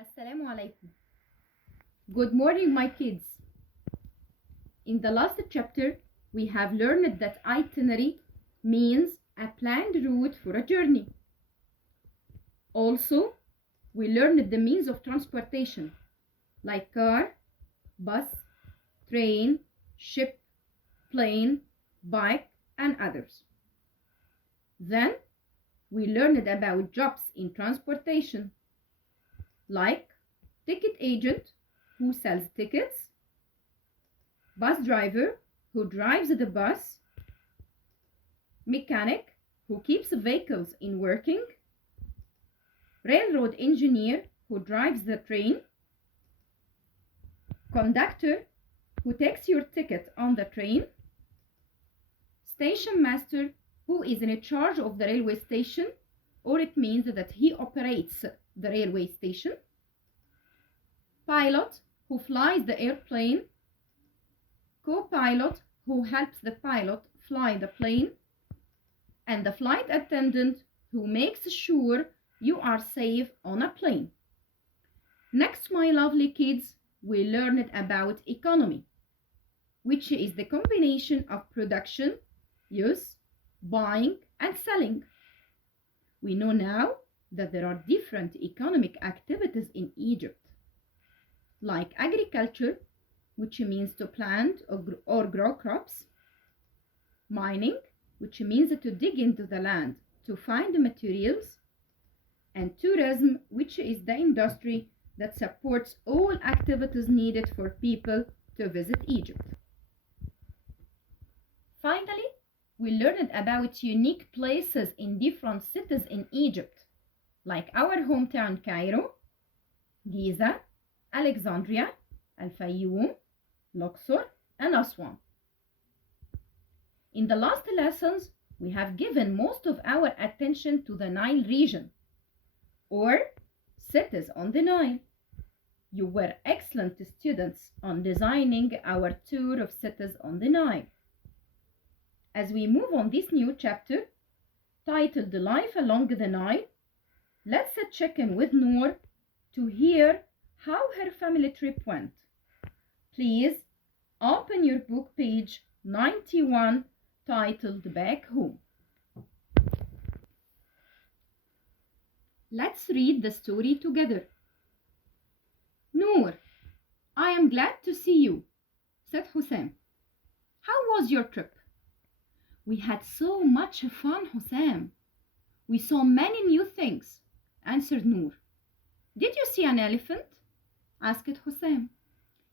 Assalamu alaikum. Good morning, my kids. In the last chapter, we have learned that itinerary means a planned route for a journey. Also, we learned the means of transportation like car, bus, train, ship, plane, bike, and others. Then, we learned about jobs in transportation like ticket agent who sells tickets, bus driver who drives the bus, mechanic who keeps vehicles in working, railroad engineer who drives the train, conductor who takes your ticket on the train, station master who is in charge of the railway station, or it means that he operates the railway station, pilot who flies the airplane, co-pilot who helps the pilot fly the plane, and the flight attendant who makes sure you are safe on a plane. Next, my lovely kids, we learned about economy, which is the combination of production, use, buying, and selling. We know now that there are different economic activities in Egypt, like agriculture, which means to plant or grow crops, mining, which means to dig into the land to find the materials, and tourism, which is the industry that supports all activities needed for people to visit Egypt. Finally, we learned about unique places in different cities in Egypt, like our hometown Cairo, Giza, Alexandria, Al-Fayoum, Luxor, and Aswan. In the last lessons, we have given most of our attention to the Nile region, or cities on the Nile. You were excellent students on designing our tour of cities on the Nile. As we move on this new chapter, titled Life Along the Nile, let's check in with Noor to hear how her family trip went. Please open your book page 91 titled Back Home. Let's read the story together. Noor, I am glad to see you, said Hussam. How was your trip? We had so much fun, Hussam. We saw many new things, answered Noor. Did you see an elephant? Asked Hussam.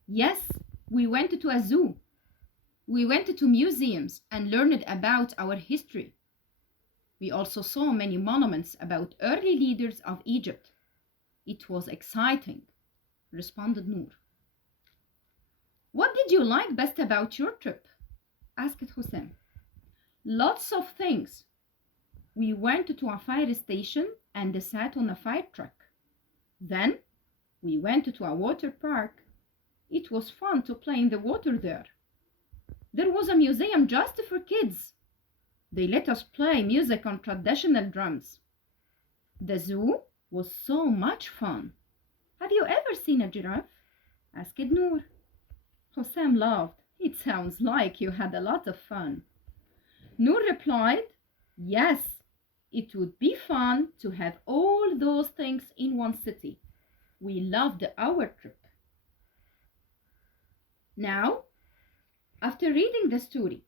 Yes, we went to a zoo. We went to museums and learned about our history. We also saw many monuments about early leaders of Egypt. It was exciting, responded Noor. What did you like best about your trip? Asked Hussam. Lots of things. We went to a fire station and sat on a fire truck. Then we went to a water park. It was fun to play in the water there. There was a museum just for kids. They let us play music on traditional drums. The zoo was so much fun. Have you ever seen a giraffe? Asked Noor. Hussam laughed. It sounds like you had a lot of fun. Noor replied, yes, it would be fun to have all those things in one city. We loved our trip. Now, after reading the story,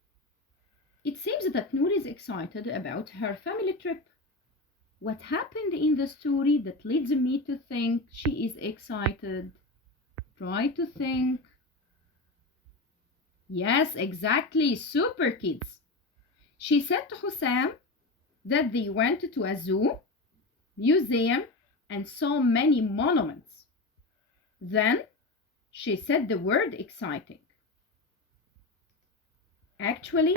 it seems that Noor is excited about her family trip. What happened in the story that leads me to think she is excited? Try to think. Yes, exactly. Super, kids. She said to Hussam that they went to a zoo, museum, and saw many monuments. Then she said the word exciting. Actually,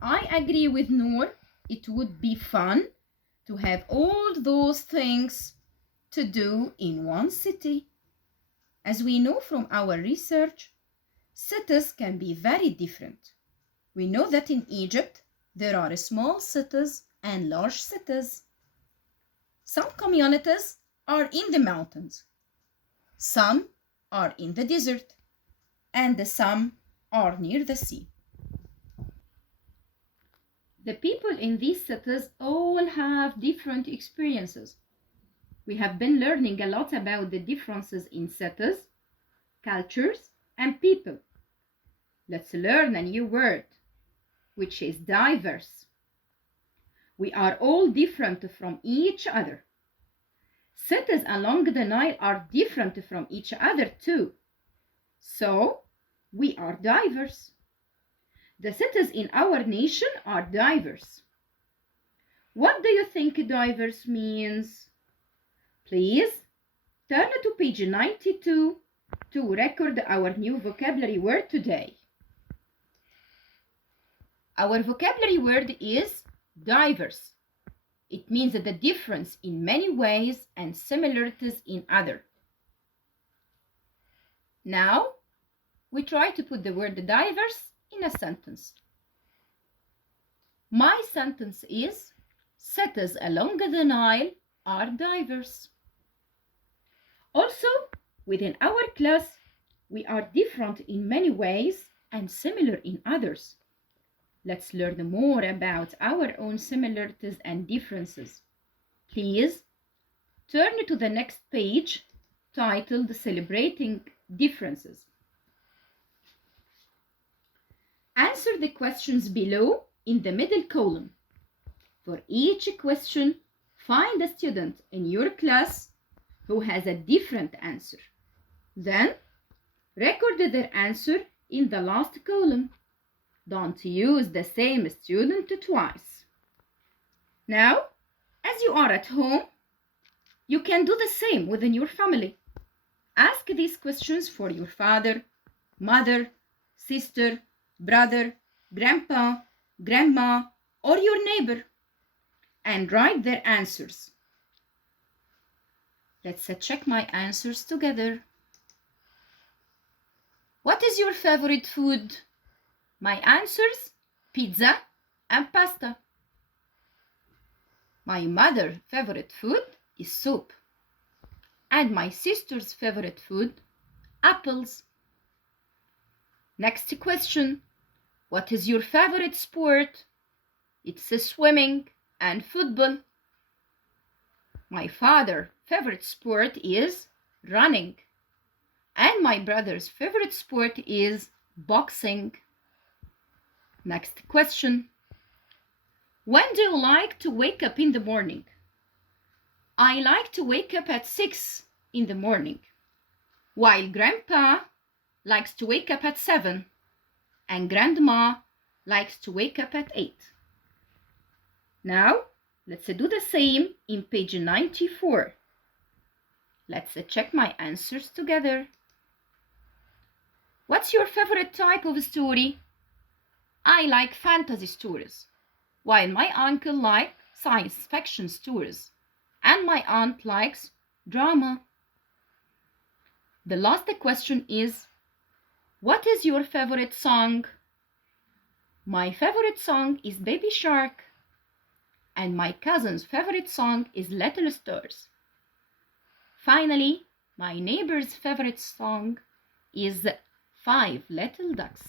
I agree with Noor. It would be fun to have all those things to do in one city. As we know from our research, cities can be very different. We know that in Egypt, there are small cities and large cities. Some communities are in the mountains, Some are in the desert, and some are near the sea. The people in these cities all have different experiences. We have been learning a lot about the differences in cities, cultures, and people. Let's learn a new word, which is diverse. We are all different from each other. Cities along the Nile are different from each other too. So, we are diverse. The cities in our nation are diverse. What do you think diverse means? Please turn to page 92 to record our new vocabulary word today. Our vocabulary word is diverse. It means the difference in many ways and similarities in other. Now, we try to put the word diverse in a sentence. My sentence is, cities along the Nile are diverse. Also, within our class, we are different in many ways and similar in others. Let's learn more about our own similarities and differences. Please turn to the next page titled Celebrating Differences. Answer the questions below in the middle column. For each question, find a student in your class who has a different answer. Then, record their answer in the last column. Don't use the same student twice. Now, as you are at home, you can do the same within your family. Ask these questions for your father, mother, sister, brother, grandpa, grandma, or your neighbor, and write their answers. Let's check my answers together. What is your favorite food? My answers, pizza and pasta. My mother's favorite food is soup. And my sister's favorite food, apples. Next question. What is your favorite sport? It's swimming and football. My father's favorite sport is running. And my brother's favorite sport is boxing. Next question. When do you like to wake up in the morning? I like to wake up at 6 in the morning, while Grandpa likes to wake up at 7, and Grandma likes to wake up at 8. Now, let's do the same in page 94. Let's check my answers together. What's your favorite type of story? I like fantasy stories, while my uncle likes science fiction stories, and my aunt likes drama. The last question is, what is your favorite song? My favorite song is Baby Shark, and my cousin's favorite song is Little Stars. Finally, my neighbor's favorite song is 5 Little Ducks.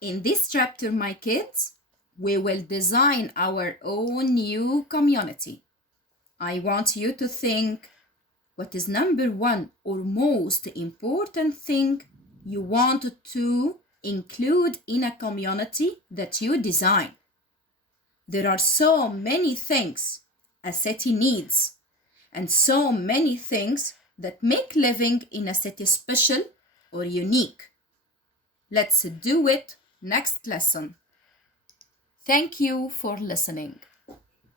In this chapter, my kids, we will design our own new community. I want you to think, what is number one or most important thing you want to include in a community that you design? There are so many things a city needs, and so many things that make living in a city special or unique. Let's do it next lesson. Thank you for listening.